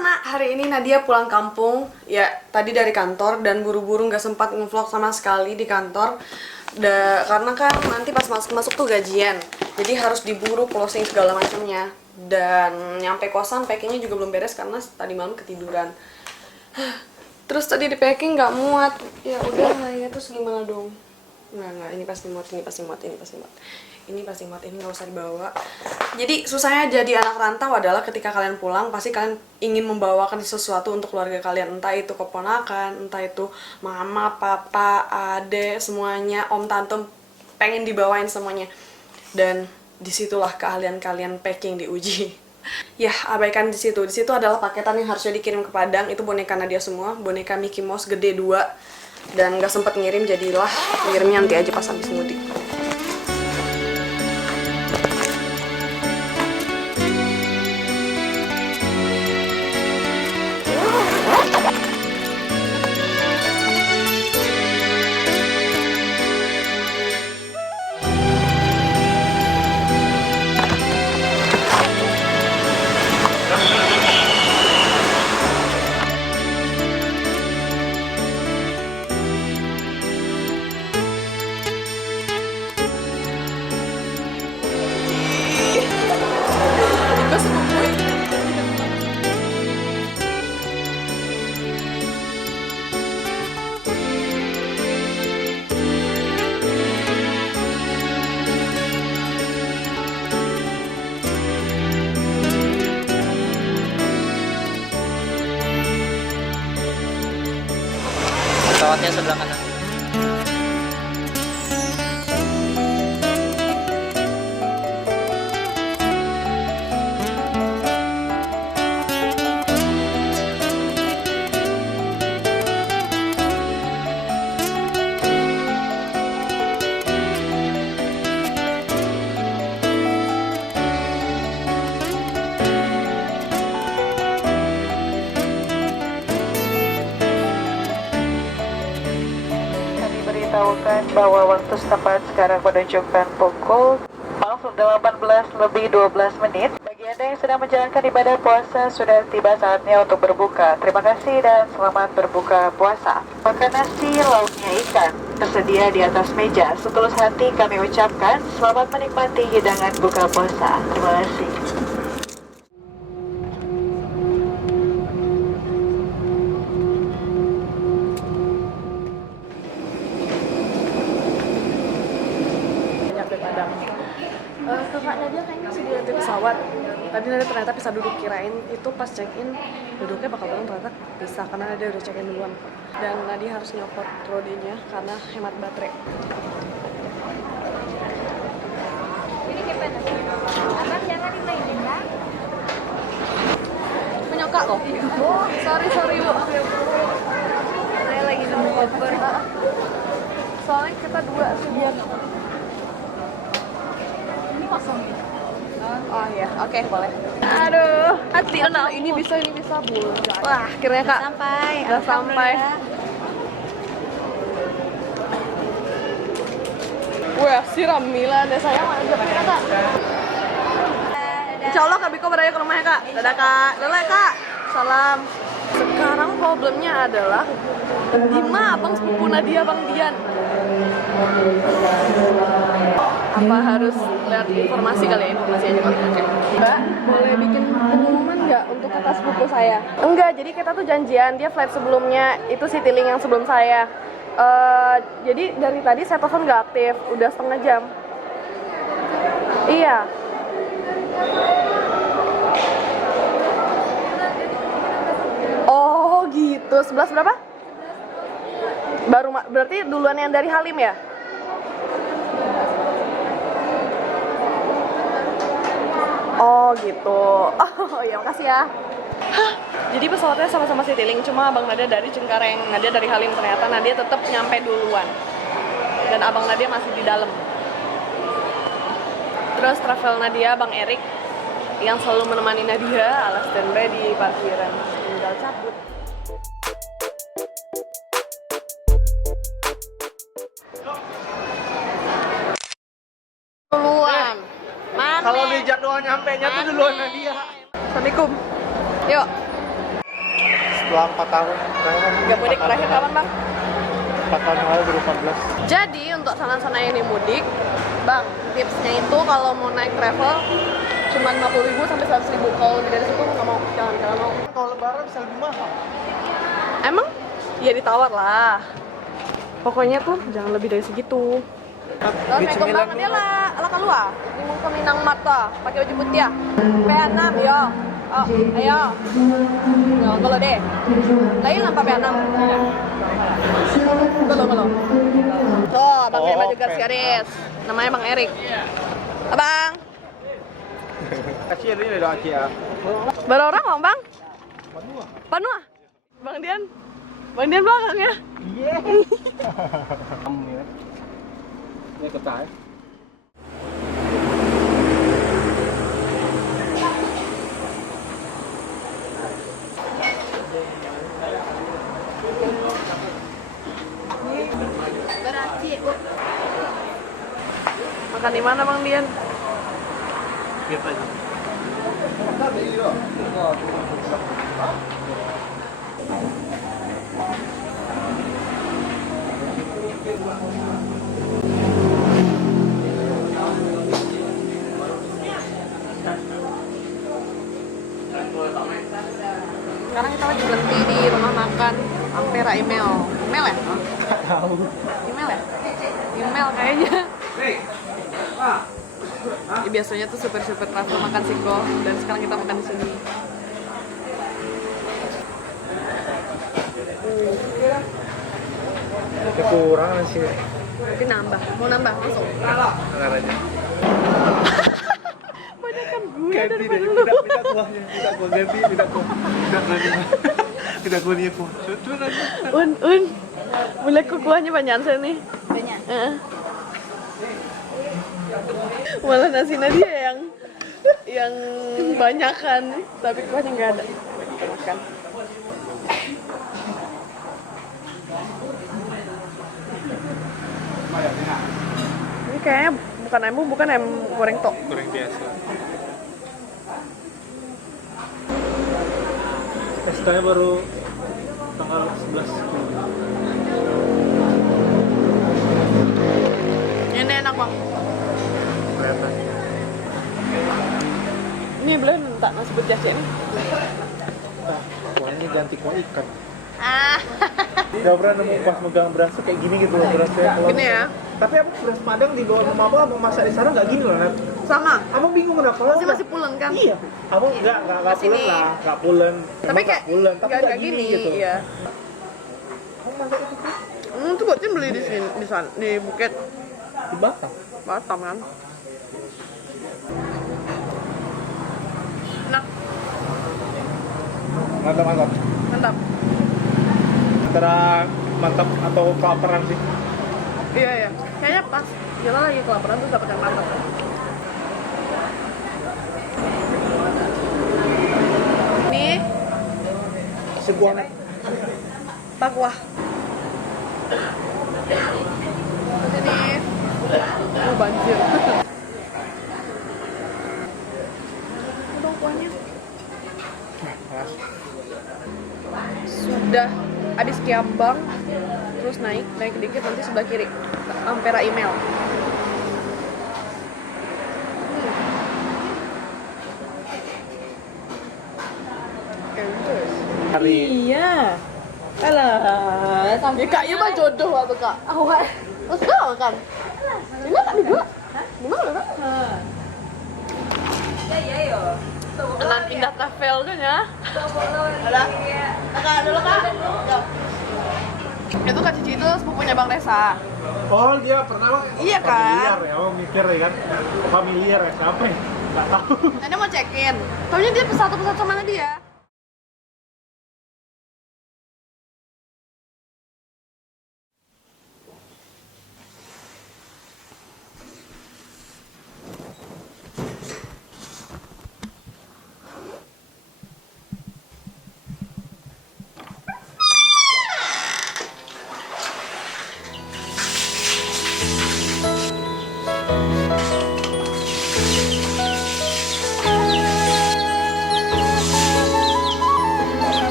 Karena hari ini Nadia pulang kampung, ya tadi dari kantor dan buru-buru nggak sempat ngevlog sama sekali di kantor. Karena kan nanti pas masuk tuh gajian, jadi harus diburu closing segala macamnya. Dan nyampe kosan packingnya juga belum beres karena tadi malam ketiduran. Terus tadi di packing nggak muat, ya udah lah ya, terus gimana dong? Nggak, ini pasti muat, ini pasti muat, ini pasti muat. Ini pasti muat, ini nggak usah dibawa. Jadi susahnya jadi anak rantau adalah ketika kalian pulang, pasti kalian ingin membawakan sesuatu untuk keluarga kalian. Entah itu keponakan, entah itu mama, papa, ade, semuanya, om, tante, pengen dibawain semuanya. Dan disitulah keahlian kalian packing diuji. Ya, abaikan di situ. Di situ adalah paketan yang harusnya dikirim ke Padang. Itu boneka Nadia semua, boneka Mickey Mouse gede 2. Dan nggak sempet ngirim, jadilah ngirimnya nanti aja pas habis mudik. Pesawatnya sebelah kanan. Tahukan bahwa waktu setempat sekarang menunjukkan pukul 18:12. Bagi Anda yang sedang menjalankan ibadah puasa, sudah tiba saatnya untuk berbuka. Terima kasih dan selamat berbuka puasa. Makan nasi, lauknya ikan, tersedia di atas meja. Setulus hati kami ucapkan selamat menikmati hidangan buka puasa. Terima kasih. Kakak Nadia kayaknya sudah di pesawat. Tadi Nadia ternyata bisa duduk, kirain itu pas check-in duduknya bakal turun, ternyata bisa karena Nadia udah check-in duluan. Dan Nadia harus nyopot rodenya karena hemat baterai. Ini gimana? Abang jangan dimainin ya. Menyokak loh. Oh, sorry bu. Saya lagi nunggu koper. Soalnya kita 2 sih biar. Kosong ya? Oh iya, oke, boleh. Aduh, Hati ini bisa Bu. Wah, akhirnya Kak. sampai. Udah sampai. Wah, siram Mila deh sayang, aja Kak. Insya Allah Kak Biko berada ke rumahnya Kak. Dadah Kak. Dadah Kak. Salam. Sekarang problemnya adalah gimana abang sepupu Nadia, Bang Dian? Apa harus lihat informasi kali ya, informasi aja Bang. Oke. Mbak, boleh bikin pengumuman nggak untuk kata sepupu saya? Enggak, jadi kita tuh janjian, dia flight sebelumnya, itu Citylink yang sebelum saya. Jadi dari tadi saya telepon nggak aktif, udah setengah jam. Iya. Oh gitu, 11 berapa? Berarti duluan yang dari Halim ya? Oh gitu. Oh ya, makasih ya. Hah, jadi pesawatnya sama-sama Citylink, cuma Abang Nadia dari Cengkareng, Nadia dari Halim. Ternyata Nadia tetap nyampe duluan. Dan Abang Nadia masih di dalam. Terus travel Nadia, Bang Erik, yang selalu menemani Nadia, ala standby di parkiran. Tinggal cabut. Duluan. Mana? Kalau di jadwal nyampe nya tuh duluan Nadia. Assalamualaikum. Yuk. setelah 4 tahun terakhir kan. Gak mudik terakhir kapan bang? 4 tahun yang lalu 2014. Jadi untuk sana-sana yang ini mudik, bang, tipsnya itu kalau mau naik travel cuma 50.000 sampai 100.000. Kalau lebih dari situ nggak mau, jangan mau. Kalau lebaran bisa lebih mahal. Emang? Ya ditawar lah. Pokoknya tuh jangan lebih dari segitu. Terus naik gombang dia lah, ala keluar. Ini mau ke Minang Mata, pakai baju putih ya. P6 yo. Oh, ayo. Nggak kalau deh. Lain lampa P6. Kalau. Tuh, abang pakai baju garis-garis. Namanya Bang Erik. Abang. Kecil ini udah Aceh ya. Berapa orang bang? Bang? Panua. Bang Dian. Bang Dian belakang ya. Ini ketai. Makan di mana Bang Dian? Biar aja. Sekarang kita lagi berhenti di rumah makan Ampera Email. Email ya? Tahu. Email ya? Email kayaknya. Ya, biasanya tuh super travel makan siko dan sekarang kita makan di sini. Kekurangan sih. Tapi nambah, mau nambah langsung. Ntar aja. Banyak kan gue Ganti deh, daripada lu. tidak kuahnya, tidak kuah ganti, tidak kuah, tidak kuahnya kuah. Coba aja. Un, boleh kuahnya banyak sih nih. Banyak. Malah nasinya dia yang banyak kan, tapi kuahnya nggak ada. Kita makan. Ini kayaknya bukan ayam goreng tok. Goreng biasa. SK-nya baru tanggal 11 Juli. Ini enak bang. Kelihatan. Ini boleh minta nasi putih Aceh ini. Kuahnya ganti kuah ikan. Ah, Gak pernah nemu pas megang beras kayak gini gitu loh berasnya. gini ya. Tapi apa beras Padang di bawah rumah abang masak di sana nggak gini loh, Nat. Sama. Abang bingung kenapa? Masih pulen kan? Iya. Abang nggak pulen Sini. lah, nggak pulen. Tapi Emang kayak nggak pulen, tapi nggak nggak gini, gitu. iya. Abang masak itu tuh Tuh bocin beli di sini, di sana, di Bukit di Batam. Batam kan. Enak, Mantap. mantap. Antara mantap atau kelaparan sih. Iya. Kayaknya pas kita lagi kelaparan tuh dapat yang mantap. Nih, Sebuah takwah. Sini. Banjir. Dong kuahnya. Sudah habis Kiambang, terus naik dikit nanti sebelah kiri Ampera Email. hari. Iya. Alah, sampai kak Yu mah jodoh atau kak? Awak, terus kau makan? Ini kan juga? Di mana kak? Ya yo. Enak pindah travel kan ya? Ada. Kakak dulu kak. Itu Kak Cici itu sepupunya Bang Resa. Oh dia pernah bang? Iya kan? Familiar ya, oh mikir ya kan? Familiar ya, siapa ya? Nggak tahu. Nenek mau check-in. Taunya dia pesawat sama dia.